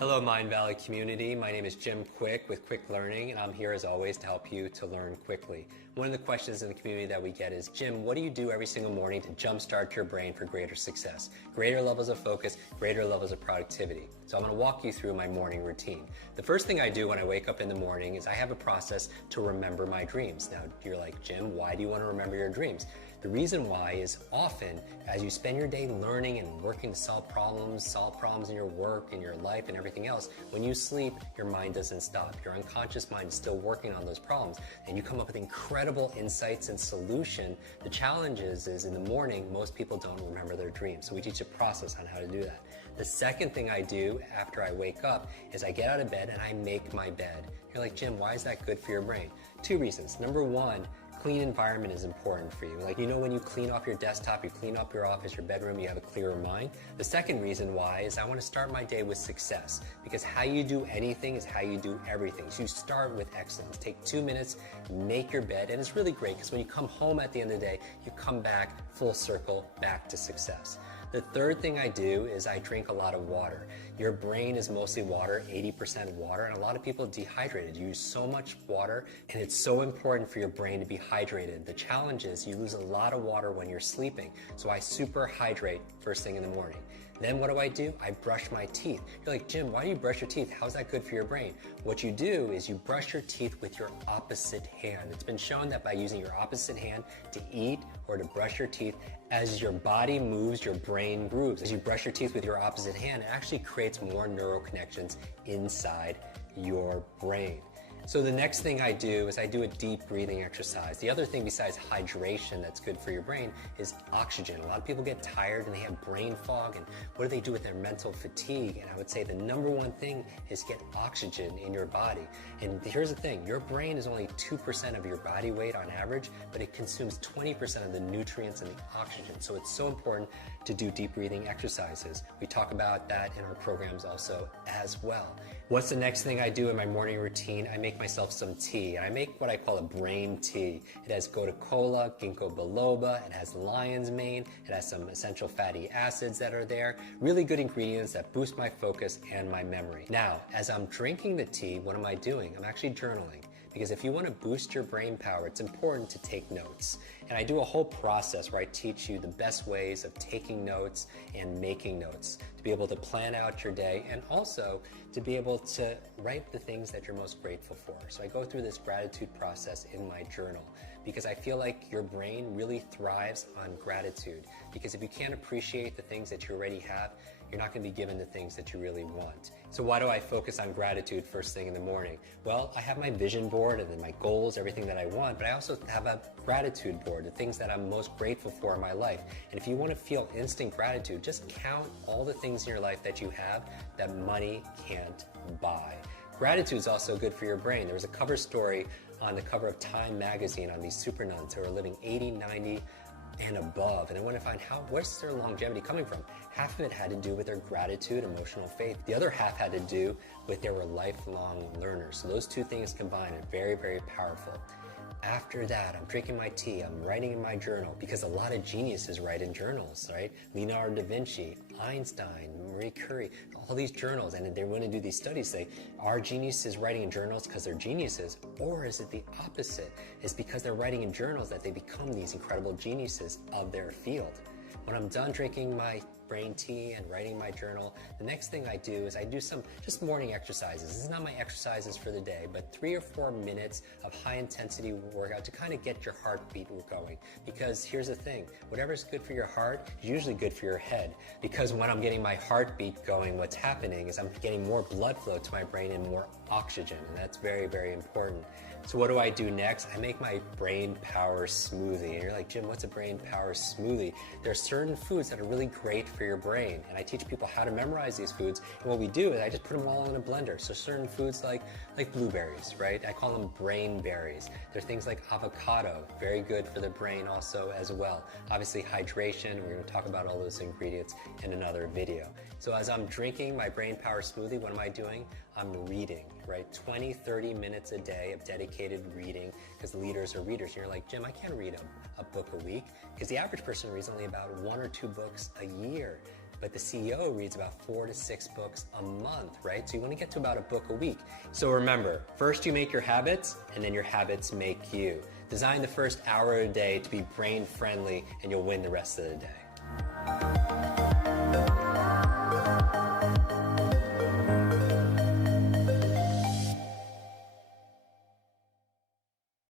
Hello Mind Valley community, my name is Jim Kwik with Kwik Learning, and I'm here as always to help you to learn quickly. One of the questions in the community that we get is, Jim, what do you do every single morning to jumpstart your brain for greater success, greater levels of focus, greater levels of productivity? So I'm going to walk you through my morning routine. The first thing I do when I wake up in the morning is I have a process to remember my dreams. Now you're like, Jim, why do you want to remember your dreams? The reason why is often as you spend your day learning and working to solve problems in your work, in your life, and everything else, when you sleep, your mind doesn't stop. Your unconscious mind is still working on those problems, and you come up with incredible insights and solution. The challenge is in the morning, most people don't remember their dreams, so we teach a process on how to do that. The second thing I do after I wake up is I get out of bed and I make my bed. You're like, Jim, why is that good for your brain? Two reasons. Number one, clean environment is important for you. Like, when you clean off your desktop, you clean up your office, your bedroom, you have a clearer mind. The second reason why is I want to start my day with success, because how you do anything is how you do everything. So you start with excellence. Take 2 minutes, make your bed, and it's really great because when you come home at the end of the day, you come back full circle back to success. The third thing I do is I drink a lot of water. Your brain is mostly water, 80% water, and a lot of people are dehydrated. You use so much water, and it's so important for your brain to be hydrated. The challenge is you lose a lot of water when you're sleeping, so I super hydrate first thing in the morning. Then what do? I brush my teeth. You're like, Jim, why do you brush your teeth? How's that good for your brain? What you do is you brush your teeth with your opposite hand. It's been shown that by using your opposite hand to eat or to brush your teeth, as your body moves, your brain grooves. As you brush your teeth with your opposite hand, it actually creates more neural connections inside your brain. So the next thing I do is I do a deep breathing exercise. The other thing besides hydration that's good for your brain is oxygen. A lot of people get tired and they have brain fog, and what do they do with their mental fatigue? And I would say the number one thing is get oxygen in your body. And here's the thing, your brain is only 2% of your body weight on average, but it consumes 20% of the nutrients and the oxygen. So it's so important to do deep breathing exercises. We talk about that in our programs also as well. What's the next thing I do in my morning routine? I make myself some tea. I make what I call a brain tea. It has gotu kola, ginkgo biloba, it has lion's mane, it has some essential fatty acids that are there. Really good ingredients that boost my focus and my memory. Now, as I'm drinking the tea, what am I doing? I'm actually journaling. Because if you want to boost your brain power, it's important to take notes. And I do a whole process where I teach you the best ways of taking notes and making notes to be able to plan out your day and also to be able to write the things that you're most grateful for. So I go through this gratitude process in my journal because I feel like your brain really thrives on gratitude. Because if you can't appreciate the things that you already have, you're not going to be given the things that you really want. So why do I focus on gratitude first thing in the morning? Well, I have my vision board and then my goals, everything that I want, but I also have a gratitude board, the things that I'm most grateful for in my life. And if you want to feel instant gratitude, just count all the things in your life that you have that money can't buy. Gratitude is also good for your brain. There was a cover story on the cover of Time magazine on these super nuns who are living 80, 90, and above, and I want to find where's their longevity coming from. Half of it had to do with their gratitude, emotional faith. The other half had to do with they were lifelong learners. So those two things combined are very, very powerful. After that, I'm drinking my tea, I'm writing in my journal, because a lot of geniuses write in journals, right? Leonardo da Vinci, Einstein, Marie Curie, all these journals, and they want to do these studies, say, are geniuses writing in journals because they're geniuses, or is it the opposite? It's because they're writing in journals that they become these incredible geniuses of their field. When I'm done drinking my brain tea and writing my journal, the next thing I do is I do some just morning exercises. This is not my exercises for the day, but 3 or 4 minutes of high intensity workout to kind of get your heartbeat going. Because here's the thing, whatever's good for your heart is usually good for your head. Because when I'm getting my heartbeat going, what's happening is I'm getting more blood flow to my brain and more oxygen, and that's very, very important. So what do I do next? I make my brain power smoothie. And you're like, Jim, what's a brain power smoothie? There are certain foods that are really great for your brain, and I teach people how to memorize these foods. And what we do is I just put them all in a blender. So certain foods like blueberries, right? I call them brain berries. There's things like avocado, very good for the brain also as well. Obviously hydration, we're going to talk about all those ingredients in another video. So as I'm drinking my brain power smoothie, what am I doing? I'm reading, right? 20, 30 minutes a day of dedicated reading, because leaders are readers. And you're like, Jim, I can't read a book a week, because the average person reads only about 1 or 2 books a year. but the CEO reads about 4 to 6 books a month, right? So you want to get to about a book a week. So remember, first you make your habits, and then your habits make you. Design the first hour a day to be brain friendly, and you'll win the rest of the day.